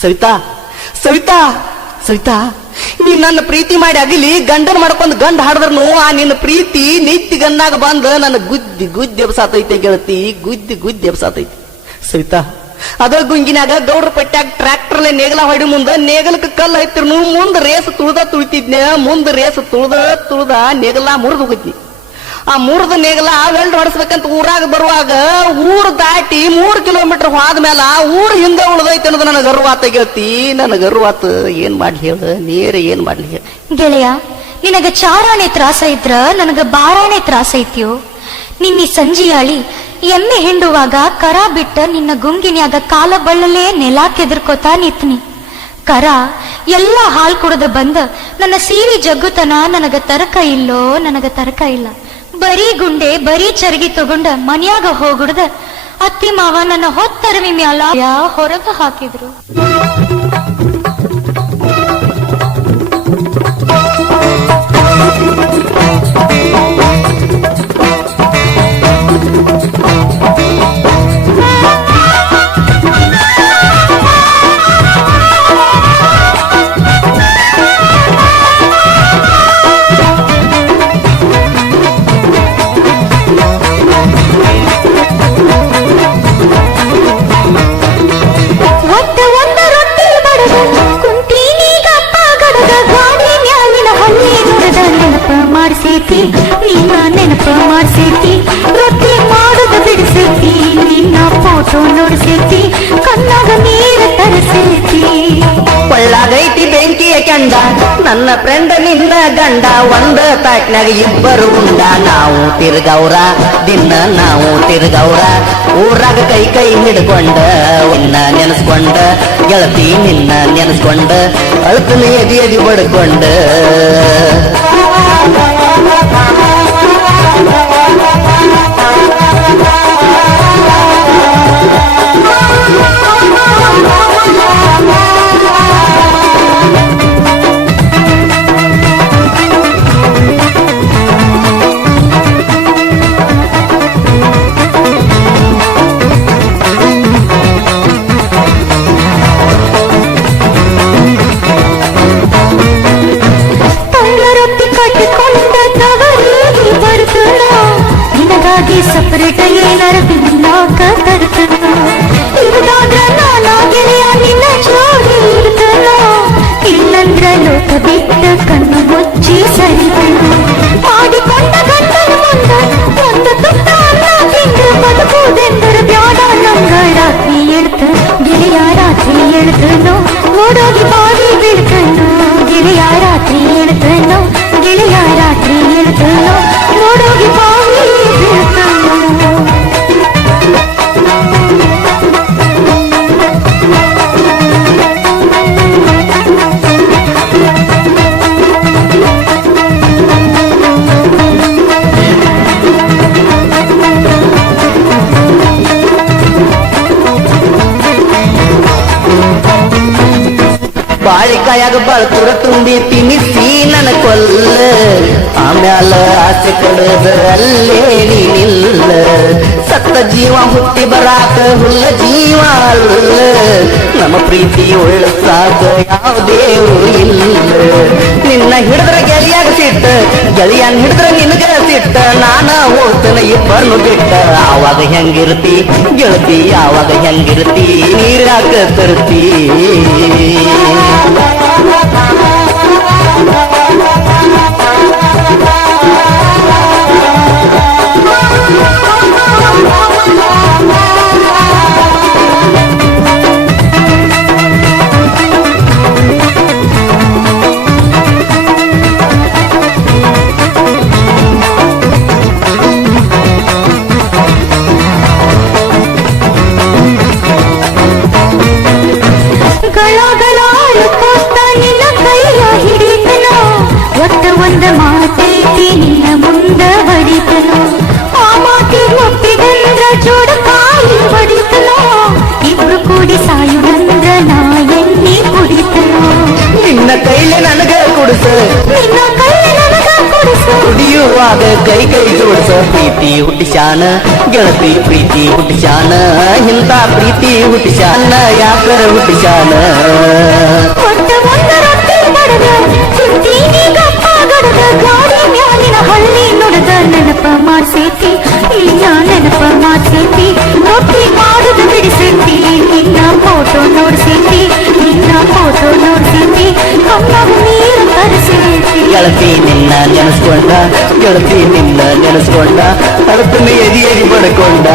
ಸವಿತಾ ಸವಿತಾ ಸವಿತಾ ನೀ ನನ್ನ ಪ್ರೀತಿ ಮಾಡಿ ಅಗಲಿ, ಗಂಡನ ಮಾಡ್ಕೊಂಡು ಗಂಡ ಹಾಡಿದ್ರನು ಆ ನಿನ್ನ ಪ್ರೀತಿ ನಿತ್ಯ ಗಂಡಾಗ ಬಂದ ನನ್ನ ಗುದ್ದಿ ಗುದ್ದಿ ಎಬ್ಸಾತೈತೆ ಗೆಳತಿ, ಗುದ್ದಿ ಗುದ್ದಿ ಎಬ್ಸಾತೈತಿ. ಸವಿತಾ ಅದ ಗುಂಗಿನಾಗ ಗೌಡ್ರ ಪಟ್ಟ್ಯಾಗ ಟ್ರ್ಯಾಕ್ಟರ್ಲೆ ನೇಗಲ ಹೊಡಿ ಮುಂದ ನೇಗಲಕ್ಕೆ ಕಲ್ಲು ಹತ್ತಿರ್ನು, ಮುಂದ ರೇಸ್ ತುಳ್ದ ತುಳಿತಿದ್ನ ಮುಂದ ರೇಸ್ ತುಳ್ದ ತುಳ್ದ ನೇಗಲ ಮುರಿದು ಹೋಗಿದ್ನಿ ಆ ಮೂರದ ನೇಗಲ ವೆಲ್ಡ್ ಹೊಡಿಸ್ಬೇಕಂತ ಊರಾಗ ಬರುವಾಗ ಊರು ದಾಟಿ ಮೂರು ಕಿಲೋಮೀಟರ್ ಹೋದ ಮೇಲೆ ಊರು ಹಿಂದೆ ಉಳ್ದೈತೆ ಅನ್ನೋದು ನನಗೆ ಗರ್ವಾತ ಗೆಳತಿ ನನಗೆ ಗರ್ವಾತ ಏನ್ ಮಾಡ್ಲಿ ಹೇಳ? ನೇರ ಏನ್ ಮಾಡ್ಲಿ ಹೇಳ? ಗೆಳೆಯ, ನಿನಗ ಚಾರಾಣೆ ತ್ರಾಸ ಇದ್ರ, ನನಗ ಬಾರಾಣೆ ತ್ರಾಸ ಐತ್ಯೋ? ನಿನ್ನಿ ಸಂಜಿಯಾಳಿ, ಎಮ್ಮೆ ಹಿಂಡುವಾಗ ಕರ ಬಿಟ್ಟ ನಿನ್ನ ಗುಂಗಿನ್ಯಾಗ ಕಾಲ ಬಳ್ಳಲೇ ನೆಲ ಕೆದರ್ಕೋತಾ ನಿತ್ನಿ. ಕರ, ಎಲ್ಲ ಹಾಲ್ ಕುಡದ ಬಂದ, ನನ್ನ ಸೀರಿ ಜಗ್ಗುತನ, ನನಗ ತರಕ ಇಲ್ಲೋ, ನನಗ ತರಕ ಇಲ್ಲ. ಬರೀ ಗುಂಡೆ ಬರೀ ಚರಗಿ ತಗೊಂಡ ಮನ್ಯಾಗ ಹೋಗುಡ್ದ ಅತ್ತಿ ಮಾವ ನನ್ನ ಹೊತ್ತರವಿ ಮ್ಯಾಲ ಹೊರಗ ಹಾಕಿದ್ರು. ಫೋಟೋ ನೋಡಿಸೈತಿ ಕಣ್ಣಾಗ ನೀರ ತರಿಸೈತಿ ಕೊಳ್ಳಾಗೈತಿ ಬೆಂಕಿಯ ಕೆಂಡ, ನನ್ನ ಫ್ರೆಂಡ್ನಿಂದ ಗಂಡ, ಒಂದ ತಾಟ್ನಾಗ ಇಬ್ಬರು ಉಂಡ. ನಾವು ತಿರ್ಗವ್ರ ದಿನ ನಾವು ತಿರ್ಗವ್ರ ಊರಾಗ ಕೈ ಕೈ ಹಿಡ್ಕೊಂಡ, ಉನ್ನ ನೆನೆಸ್ಕೊಂಡ, ಗೆಳತಿ ನಿನ್ನ ನೆನೆಸ್ಕೊಂಡ ಅಳ್ತನ ಎದಿ ಎದಿ ರೊಟ್ಟಿ ಕಟ್ಟಿಕೊಂಡ ತವರಿಗೆ ಬರ್ತಣ ನಿನಗಾಗಿ ಸಪರೇಟ್ ಏನಾರ ತಿನ್ನಾಕ ಬಾಳಿಕಾಯಾಗ ಬಳತುರ ತುಂಬಿ ತಿನ್ನಿಸಿ ನನ್ನ ಕೊಲ್ಲ ಆಮ್ಯಾಲ ಆಸೆ ಕಡದರಲ್ಲೇ ನೀನಿಲ್ಲ ಸತ್ತ ಜೀವ ಹುಟ್ಟಿ ಬರಾಕ ಹುಲ್ಲ ಜೀವ ಅಲ್ಲ ನಮ್ಮ ಪ್ರೀತಿ ಉಳಿಸಾಕ ಯಾವುದೇವು ಇಲ್ಲ ನಿನ್ನ ಹಿಡಿದ್ರ ಗೆಳೆಯಾಗ ಸಿಟ್ಟ ಗೆಳೆಯನ್ ಹಿಡಿದ್ರ ನಿನಗ ಸಿಟ್ಟ ನಾನ ಹೋಗ್ತನ ಇಬ್ಬರನ್ನು ಬಿಟ್ಟ ಆವಾಗ ಹೆಂಗಿರ್ತಿ ಗೆಳತಿ ಆವಾಗ ಹೆಂಗಿರ್ತಿ ನೀರಾಗ ತರ್ತಿ Bye. ಕುಡಿಯುವಾಗ ಕೈ ಕೈ ಜೋಡಿಸ. ಪ್ರೀತಿ ಹುಟ್ಟಿಶಾನ ಗೆಳತಿ ಪ್ರೀತಿ ಹುಟ್ಟಿಶಾನ ಇಂಥ ಪ್ರೀತಿ ಹುಟ್ಟಿಶಾನ ಯಾಕರ ಹುಟ್ಟಿಶಾನ ನೆನಪ ಮಾಡ್ಸೈತಿ ಇಲ್ಲ ನೆನಪ ಮಾಡ್ಸೈತಿ. ತರಿಸೈತಿ ಗೆಳತಿ ನಿನ್ನ ನೆನೆಸ್ಕೊಂಡ ಗೆಳತಿ ನಿನ್ನ ನೆನೆಸ್ಕೊಂಡ ಅರ್ಥಮೆ ಎದಿ ಎದಿ ಪಡ್ಕೊಂಡ